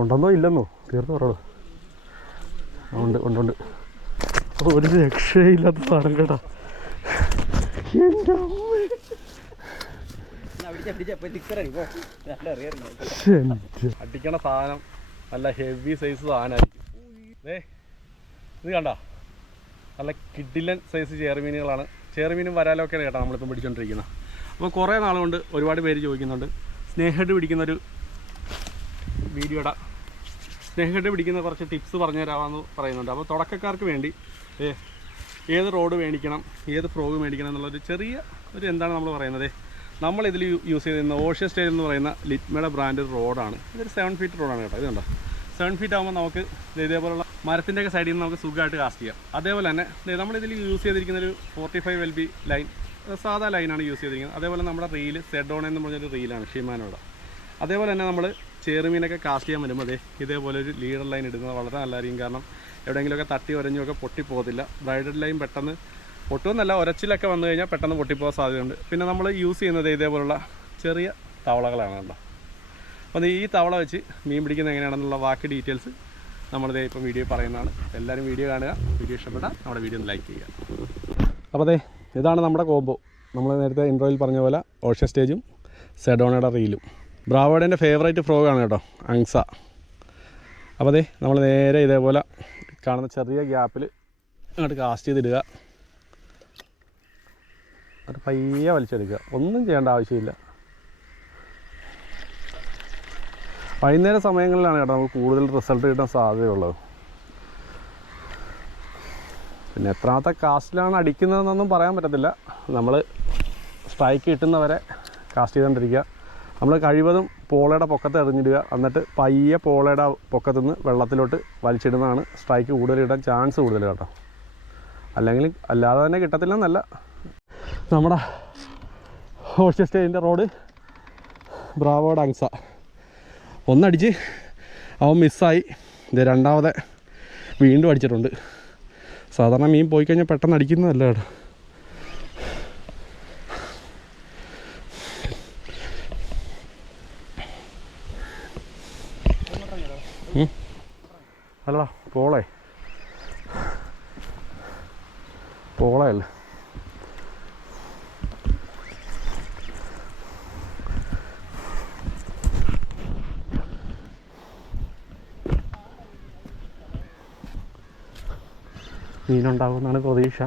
ഉണ്ടെന്നോ ഇല്ലെന്നോ? തീർന്നു പറയണോ. ഉണ്ട് ഉണ്ട് ഉണ്ട്. ഒരു രക്ഷയില്ലാത്ത സാധനം കേട്ടാ. എന്റെ. അടിക്കണ സാധനം നല്ല ഹെവി സൈസ് സാധനമായിരിക്കും. ഇത് കണ്ട? നല്ല കിഡിലൻ സൈസ് ചേർമീനുകളാണ് ചേർമീനും വരാലൊക്കെയാണ് കേട്ടോ നമ്മളിപ്പം പിടിച്ചോണ്ടിരിക്കുന്നത് അപ്പോൾ കുറേ നാളുകൊണ്ട് ഒരുപാട് പേര് ചോദിക്കുന്നുണ്ട്. സ്നേഹമായിട്ട് പിടിക്കുന്നൊരു വീഡിയോയുടെ സ്നേഹഡ് പിടിക്കുന്ന കുറച്ച് ടിപ്സ് പറഞ്ഞു തരാമെന്ന് പറയുന്നുണ്ട്. അപ്പോൾ തുടക്കക്കാർക്ക് വേണ്ടി ഏത് റോഡ് മേടിക്കണം ഏത് ഫ്രോഗ് മേടിക്കണം എന്നുള്ളൊരു ചെറിയ ഒരു എന്താണ് നമ്മൾ പറയുന്നത്. നമ്മളിതിൽ യൂസ് ചെയ്തിരുന്ന ഓഷ്യ സ്റ്റൈൽ എന്ന് പറയുന്ന ലിറ്റ്മയുടെ ബ്രാൻഡ് റോഡാണ് ഇതൊരു സെവൻ ഫീറ്റ് റോഡാണ് കേട്ടോ. ഇത് കണ്ടോ? സെവൻ ഫീറ്റ് ആകുമ്പോൾ നമുക്ക് ഇതേപോലുള്ള മരത്തിന്റെയൊക്കെ സൈഡിൽ നിന്ന് നമുക്ക് സുഖമായിട്ട് കാസ്റ്റ് ചെയ്യാം. അതേപോലെ തന്നെ നമ്മളിതിൽ യൂസ് ചെയ്തിരിക്കുന്ന ഒരു forty five L B line സാധാ ലൈനാണ് യൂസ് ചെയ്തിരിക്കുന്നത്. അതേപോലെ നമ്മുടെ റീൽ സെഡോൺ എന്ന് പറഞ്ഞൊരു റീലാണ് ഷിമാനോടെ. അതേപോലെ തന്നെ നമ്മൾ ചേറുമീനൊക്കെ കാസ്റ്റ് ചെയ്യാൻ വരുമ്പോൾ അതെ ഇതേപോലെ ഒരു ലീഡർ ലൈൻ ഇടുന്നത് വളരെ നല്ലതായിരിക്കും. കാരണം എവിടെയെങ്കിലുമൊക്കെ തട്ടി ഒരഞ്ഞൊക്കെ പൊട്ടിപ്പോകത്തില്ല. ബ്രൈഡൽ ലൈൻ പെട്ടെന്ന് പൊട്ടുമെന്നല്ല ഒരച്ചിലൊക്കെ വന്നു കഴിഞ്ഞാൽ പെട്ടെന്ന് പൊട്ടിപ്പോകാൻ സാധ്യതയുണ്ട്. പിന്നെ നമ്മൾ യൂസ് ചെയ്യുന്നത് ഇതേപോലുള്ള ചെറിയ തവളകളാണ് കേട്ടോ അപ്പോൾ ഈ തവള വെച്ച് മീൻ പിടിക്കുന്നത് എങ്ങനെയാണെന്നുള്ള ബാക്കി ഡീറ്റെയിൽസ് നമ്മളിതേ ഇപ്പം വീഡിയോ പറയുന്നതാണ്. എല്ലാവരും വീഡിയോ കാണുക. വീഡിയോ ഇഷ്ടപ്പെട്ടാൽ നമ്മുടെ വീഡിയോ ഒന്ന് ലൈക്ക് ചെയ്യുക. അപ്പോൾ അതെ ഇതാണ് നമ്മുടെ കോമ്പോ നമ്മൾ നേരത്തെ ഇൻട്രോയിൽ പറഞ്ഞ പോലെ ഓഷ്യ സ്റ്റേജും സെഡോണയുടെ റീലും ബ്രാവോഡേന്റെ ഫേവറേറ്റ് ഫ്രോഗാണ് കേട്ടോ അങ്സ. അപ്പോൾ അതെ നമ്മൾ നേരെ ഇതേപോലെ കാണുന്ന ചെറിയ ഗ്യാപ്പിൽ അങ്ങോട്ട് കാസ്റ്റ് ചെയ്തിടുക. അത് പയ്യെ വലിച്ചെടുക്കുക. ഒന്നും ചെയ്യേണ്ട ആവശ്യമില്ല. വൈകുന്നേര സമയങ്ങളിലാണ് കേട്ടോ നമുക്ക് കൂടുതൽ റിസൾട്ട് കിട്ടാൻ സാധ്യതയുള്ളത്. പിന്നെ എത്രാമത്തെ കാസ്റ്റിലാണ് അടിക്കുന്നതെന്നൊന്നും പറയാൻ പറ്റത്തില്ല. നമ്മൾ സ്ട്രൈക്ക് കിട്ടുന്നവരെ കാസ്റ്റ് ചെയ്തുകൊണ്ടിരിക്കുക നമ്മൾ കഴിവതും പോളയുടെ പൊക്കത്ത് എറിഞ്ഞിടുക. എന്നിട്ട് പയ്യെ പോളയുടെ പൊക്കത്തു നിന്ന് വെള്ളത്തിലോട്ട് വലിച്ചിടുന്നതാണ് സ്ട്രൈക്ക് കൂടുതൽ കിട്ടാൻ ചാൻസ് കൂടുതൽ കേട്ടോ. അല്ലെങ്കിൽ അല്ലാതെ തന്നെ കിട്ടത്തില്ലെന്നല്ല. നമ്മുടെ ഓഷ്യൻ സ്റ്റേജിന്റെ റോഡ് ബ്രാവോ ഡാങ്സ ഒന്നടിച്ച് അവൻ മിസ്സായി ഇത് രണ്ടാമതെ വീണ്ടും അടിച്ചിട്ടുണ്ട്. സാധാരണ മീൻ പോയി കഴിഞ്ഞാൽ പെട്ടെന്ന് അടിക്കുന്നതല്ല കേട്ടോ. അല്ലടാ പോളേ. അല്ല? മീനുണ്ടാകുമെന്നാണ് പ്രതീക്ഷ.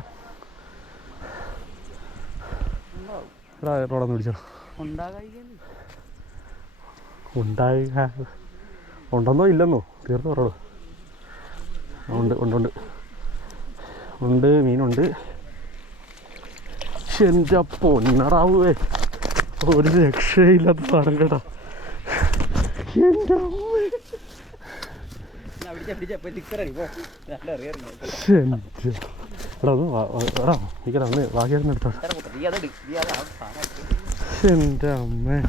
എടാ റോഡൊന്ന് പിടിച്ചോ ഉണ്ടായി ഉണ്ടെന്നോ ഇല്ലെന്നോ? തീർന്നു പറയൂ ഉണ്ട് ഉണ്ട് ഉണ്ട്. ഉണ്ട് മീനുണ്ട്. എന്റെ പൊന്നറാവേ ഒരു രക്ഷയില്ലാത്ത സാധനം കേട്ടാ. എന്റെ അമ്മ.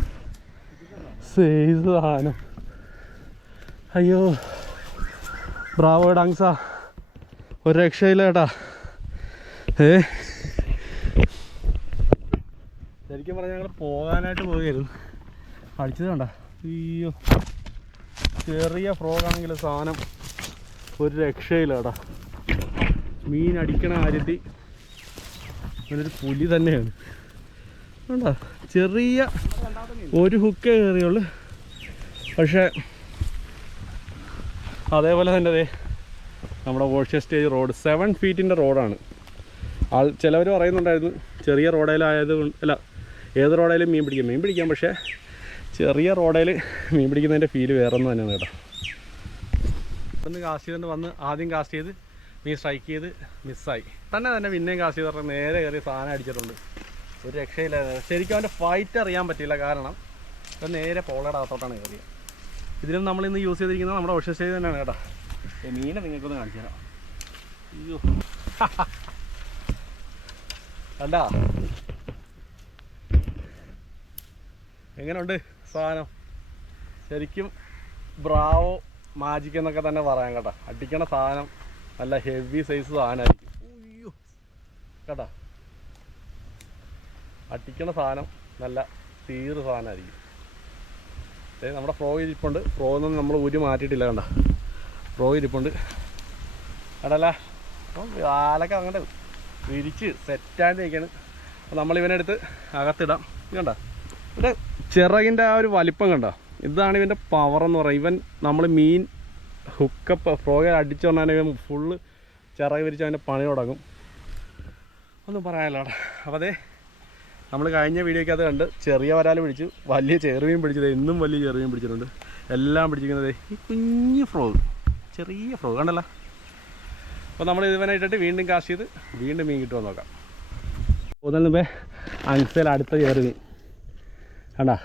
സൈസ് സാധനം. അയ്യോ. ബ്രാവോ ഡാങ്സ ഒരു രക്ഷയില്ല കേട്ടാ ഏ? ശരിക്കും പറഞ്ഞാൽ ഞങ്ങൾ പോകാനായിട്ട് പോവുകയായിരുന്നു. അടിച്ചത് കണ്ട? അയ്യോ. ചെറിയ ഫ്രോഗാണെങ്കിൽ സാധനം ഒരു രക്ഷയില്ല കേട്ടാ മീൻ അടിക്കണ കാര്യത്തിൽ ഇവനൊരു പുലി തന്നെയാണ്. വേണ്ട ചെറിയ ഒരു ഹുക്കേ കയറിയുള്ളു. പക്ഷേ അതേപോലെ തന്നെ അതെ നമ്മുടെ ഓഷ്യ സ്റ്റേജ് റോഡ് സെവൻ ഫീറ്റിന്റെ റോഡാണ് ആൾ ചിലവർ പറയുന്നുണ്ടായിരുന്നു ചെറിയ റോഡേലായത് കൊണ്ട് അല്ല ഏത് റോഡേലും മീൻ പിടിക്കാം മീൻ പിടിക്കാം പക്ഷേ ചെറിയ റോഡേൽ മീൻ പിടിക്കുന്നതിന്റെ ഫീൽ വേറെ ഒന്നും തന്നെയാണ് കേട്ടോ. ഒന്ന് കാസ്റ്റ് ചെയ്തുകൊണ്ട് വന്ന് ആദ്യം കാസ്റ്റ് ചെയ്ത് മീൻ സ്ട്രൈക്ക് ചെയ്ത് മിസ്സായി തന്നെ തന്നെ പിന്നെയും കാസ്റ്റ് ചെയ്ത് പറഞ്ഞാൽ നേരെ കയറി സാധനം അടിച്ചിട്ടുണ്ട്. ഒരു രക്ഷയില്ല ശരിക്കും അവന്റെ ഫൈറ്റ് അറിയാൻ പറ്റില്ല കാരണം നേരെ പോളയുടെ അകത്തോട്ടാണ് കയറിയത്. ഇതിലും നമ്മൾ ഇന്ന് യൂസ് ചെയ്തിരിക്കുന്നത് നമ്മുടെ ഓഷ്യൻ സ്റ്റേജ് തന്നെയാണ് കേട്ടോ. മീനെ നിങ്ങൾക്കൊന്ന് കാണിച്ചു തരാം. അയ്യോ. കണ്ടാ? എങ്ങനെയുണ്ട് സാധനം? ശരിക്കും ബ്രാവോ മാജിക് എന്നൊക്കെ തന്നെ പറയാം കേട്ടോ. അടിക്കണ സാധനം നല്ല ഹെവി സൈസ് സാധനമായിരിക്കും. അയ്യോ. കേട്ടോ? അടിക്കണ സാധനം നല്ല തീറ് സാധനമായിരിക്കും. നമ്മുടെ ഫ്രോ ഇരിപ്പുണ്ട്. ഫ്രോ ഒന്നും നമ്മൾ ഊരി മാറ്റിയിട്ടില്ല കണ്ട? ഫ്രോ ഇരിപ്പുണ്ട്. കടല അപ്പം ആലൊക്കെ അങ്ങനെ വിരിച്ച് സെറ്റായിട്ട് അപ്പോൾ നമ്മൾ ഇവനെടുത്ത് അകത്തിടാം. കണ്ട? ഇവിടെ ചിറകിന്റെ ആ ഒരു വലിപ്പം കണ്ട? ഇതാണ് ഇവന്റെ പവർ എന്ന് പറയുക ഇവൻ നമ്മൾ മീൻ ഹുക്കപ്പ് ഫ്രോയെ അടിച്ചു പറഞ്ഞാൽ ഇവൻ ഫുള്ള് ചിറക് വിരിച്ച് അവന്റെ പണി തുടങ്ങും. ഒന്നും പറയാനല്ലോ അപ്പോൾ അതെ നമ്മൾ കഴിഞ്ഞ വീഡിയോയ്ക്ക് അത് കണ്ട് ചെറിയ വരാൽ പിടിച്ചു. വലിയ ചെറിയും പിടിച്ചത് എന്നും വലിയ ചെറിയും പിടിച്ചിട്ടുണ്ട്. എല്ലാം പിടിച്ചിരിക്കുന്നത് ഈ കുഞ്ഞു ഫ്രോഗ് ചെറിയ ഫ്രോഗ് കണ്ടല്ല? അപ്പോൾ നമ്മൾ ഇതുവരെ ഇട്ടിട്ട് വീണ്ടും കാശ് ചെയ്ത് വീണ്ടും മീൻ കിട്ടുമോ നോക്കാം. പോകുന്നതിന് മുമ്പേ അടുത്ത ചെറുമീൻ കണ്ടാ?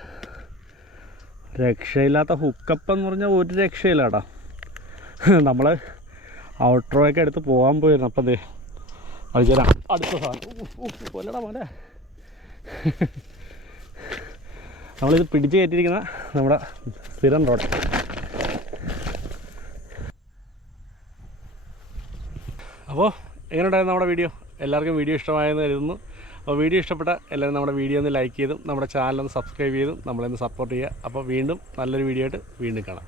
രക്ഷയില്ലാത്ത ഹുക്കപ്പ് എന്ന് പറഞ്ഞാൽ ഒരു രക്ഷയില്ല കേട്ടോ. നമ്മൾ ഔട്ട്രോയൊക്കെ എടുത്ത് പോകാൻ പോയിരുന്നു. അപ്പം ദേ കളിച്ചാൽ അടുത്ത സാധനം. കൊല്ലടാ മോനെ. നമ്മളിത് പിടിച്ച് കയറ്റിയിരിക്കുന്ന നമ്മുടെ സ്ഥിരം റോഡ്. അപ്പോൾ എങ്ങനെയുണ്ടായിരുന്നു നമ്മുടെ വീഡിയോ? എല്ലാവർക്കും വീഡിയോ ഇഷ്ടമായെന്ന് കരുതുന്നു. അപ്പോൾ വീഡിയോ ഇഷ്ടപ്പെട്ട എല്ലാവരും നമ്മുടെ വീഡിയോ ഒന്ന് ലൈക്ക് ചെയ്തും നമ്മുടെ ചാനൽ ഒന്ന് സബ്സ്ക്രൈബ് ചെയ്തും നമ്മളെ ഒന്ന് സപ്പോർട്ട് ചെയ്യുക. അപ്പോൾ വീണ്ടും നല്ലൊരു വീഡിയോ ആയിട്ട് വീണ്ടും കാണാം.